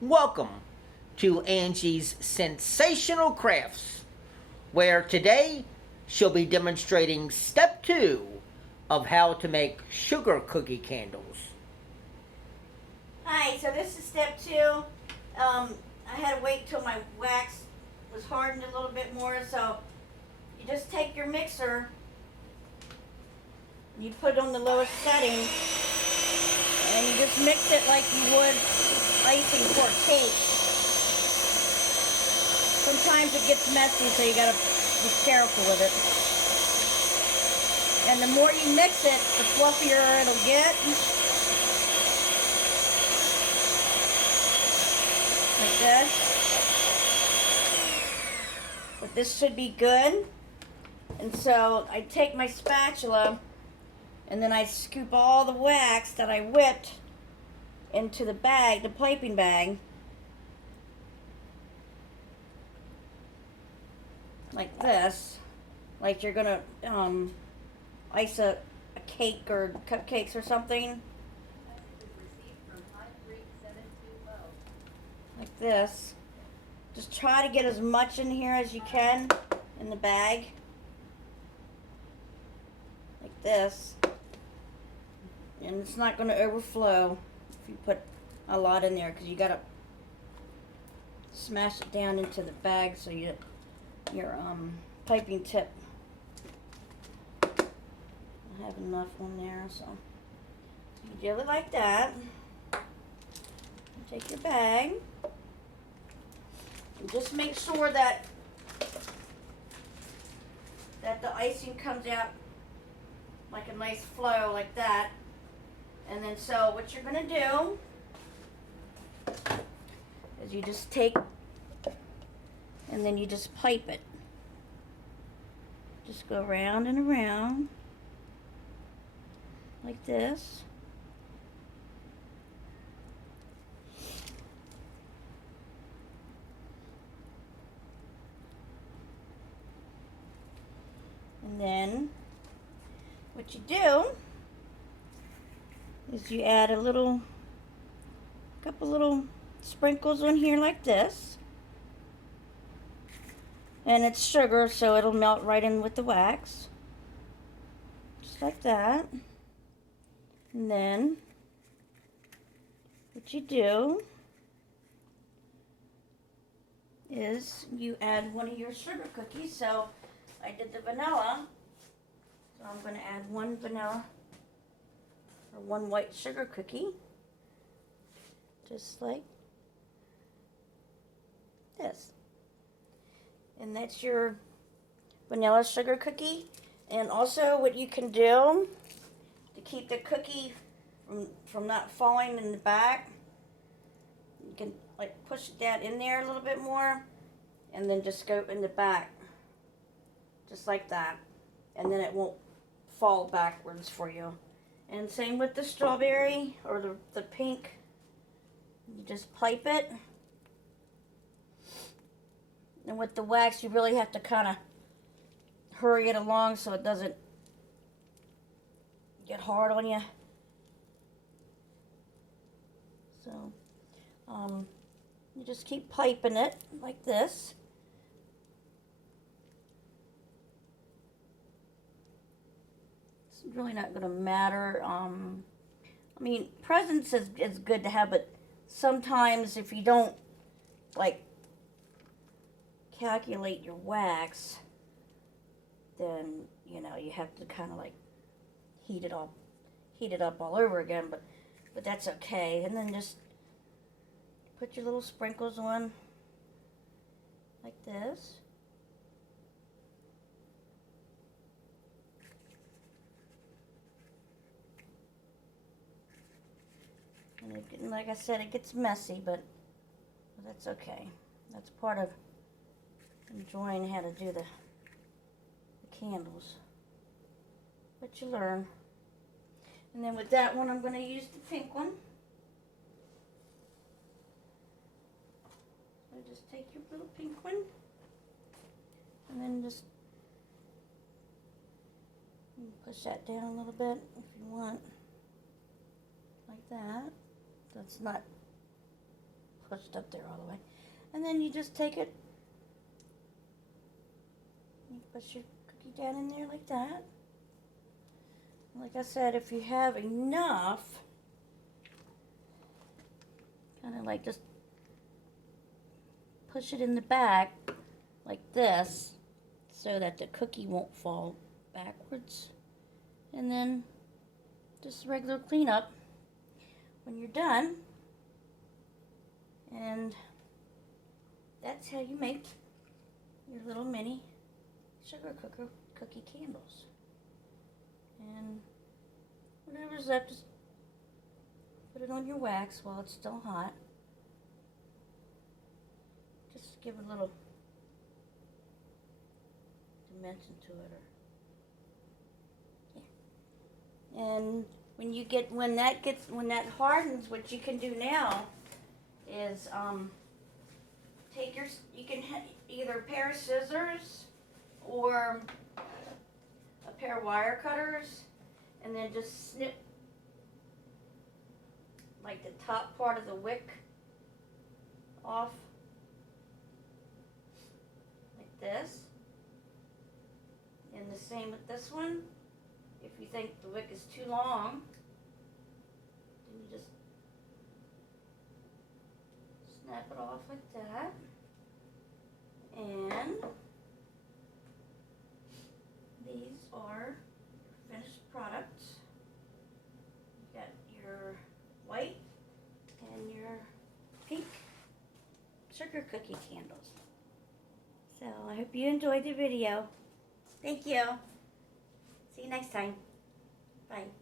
Welcome to Angie's Sensational Crafts, where today she'll be demonstrating step 2 of how to make sugar cookie candles. Hi, so this is step 2. I had to wait till my wax was hardened a little bit more, so you just take your mixer, you put it on the lowest setting, and you just mix it like you would icing for a cake. Sometimes it gets messy, so you gotta be careful with it. And the more you mix it, the fluffier it'll get. Like this. But this should be good. And so I take my spatula and then I scoop all the wax that I whipped into the bag, the piping bag, like this, like you're gonna ice a cake or cupcakes or something, like this. Just try to get as much in here as you can in the bag, like this, and it's not going to overflow if you put a lot in there, because you got to smash it down into the bag so your piping tip will have enough on there. So you do it like that. Take your bag and just make sure that the icing comes out like a nice flow like that. And then so what you're gonna do is you just take and then you just pipe it. Just go around and around like this. And then what you do is you add couple little sprinkles on here like this. And it's sugar, so it'll melt right in with the wax. Just like that. And then what you do is you add one of your sugar cookies. So I did the vanilla, so I'm going to add one vanilla or one white sugar cookie, just like this. And that's your vanilla sugar cookie. And also what you can do to keep the cookie from not falling in the back, you can like push that in there a little bit more and then just go in the back. Just like that, and then it won't fall backwards for you. And same with the strawberry or the pink. You just pipe it. And with the wax, you really have to kind of hurry it along so it doesn't get hard on you. So you just keep piping it like this. It's really not going to matter. I mean, presents is good to have, but sometimes if you don't like calculate your wax, then you know you have to kind of like heat it up all over again. But that's okay. And then just put your little sprinkles on like this. And like I said, it gets messy, but that's okay. That's part of enjoying how to do the candles. But you learn. And then with that one, I'm going to use the pink one. So just take your little pink one, and then just push that down a little bit if you want, like that. So it's not pushed up there all the way. And then you just take it, you push your cookie down in there like that. Like I said, if you have enough, kind of like just push it in the back like this so that the cookie won't fall backwards. And then just regular cleanup when you're done. And that's how you make your little mini sugar cookie candles. And whatever's left, just put it on your wax while it's still hot. Just give it a little dimension to it, or and when that hardens, what you can do now is you can either a pair of scissors or a pair of wire cutters, and then just snip like the top part of the wick off like this. And the same with this one. If you think the wick is too long, then you just snap it off like that. And these are finished products. You got your white and your pink sugar cookie candles. So I hope you enjoyed the video. Thank you. See you next time. Bye.